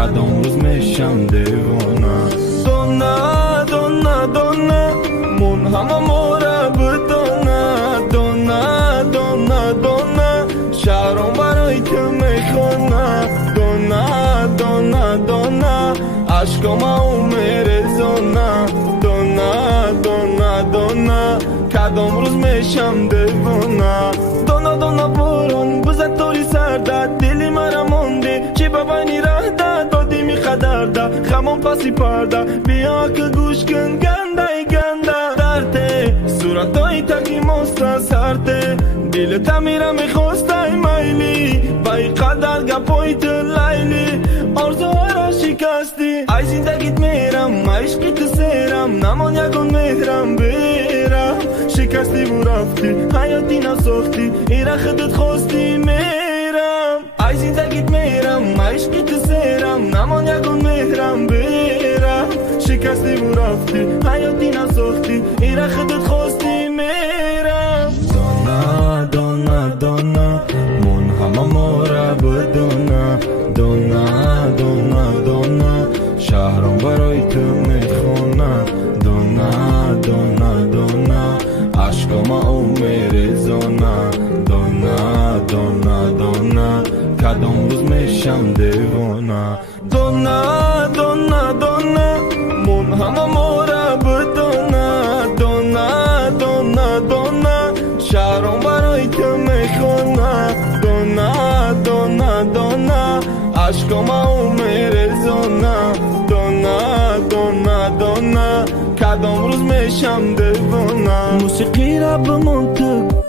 کدام روز میشم دیوانه. دونه دونه دونه منهم مورا بدونه، دونه دونه دونه شهرم برای تو میخونه. دونه دونه دونه عشقم او میرزونه. دونه دونه دونه کدام روز میشم دیوانه. دونه دونه بارون بزد توری سرده، دلی مرا مونده چی ببینی رهده، دادی می خدرده خمون پسی پرده، بیا که گوش کن گنده گنده. درده صورتای تکی مسته سرده، دل تمیره میخواسته میلی، بای قدر گپای تو لیلی، آرزوها را شکستی. ای زندگیت میرم عشقی تو سیرم، نمان یکون مهرم بیرم، شکستی و رفتی حیاتی نساختی، ایره خودت خواستی میرم. ای زندگیت میرم عشقی تو سیرم، نمان یکون مهرم بیرم، شکستی و رفتی حیاتی نساختی، ایره خودت خواستی میرم. دونه دونه دونه منهم مورا بدونه، دونه دونه دونه شهرم برای تو میخونه. دونه دونه دونه عشقم او میرزونه. دونه دونه دونه کدام روز میشم دیوانه. دونه دونه دونه منهم مورا بدونه، دونه دونه دونه شهرم برای تو میخونه. دونه دونه دونه عشقم او میرزونه. دونه دونه دونه کدام روز میشم دیوانه. موسیقی را به منطق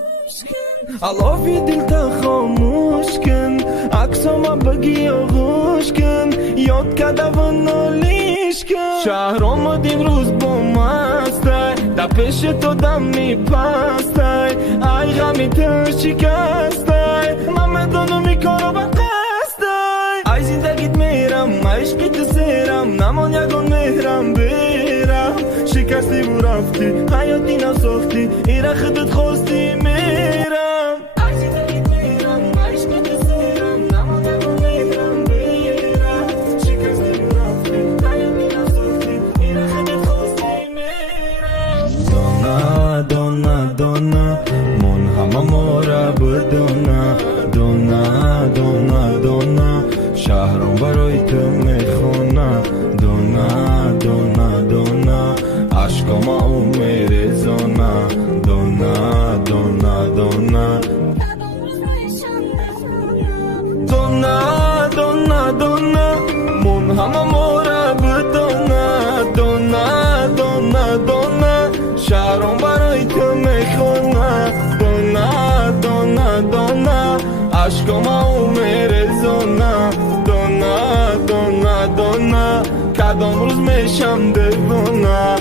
علافی دل تا خاموش کن، عکسام بگی آغوش کن، یاد کده و نالیش کن. شهر آمد امروز با مسته، در پیش تو دم میپسته، ای غمی تو شکسته، من میدونم میکنم به قصده. ای زندگیت میرم عشقی تو سیرم، نمان یکون مهرم بیرم، شکستی و رفتی حیاتی نساختی، ایره خودت خواستی میرم. دونه دونه منهم مورا بدونه، دونه دونه دونه شهرم برای تو میخونه. دونه دونه دونه عشقم او میرزونه. دونه دونه دونه دونه دونه دونه منهم مورا بدونه، دونه دونه دونه شهرم برای تو میخونه. دونه دونه دونه عشقم او میرزونه. دونه دونه دونه کدام روز میشم دیوانه.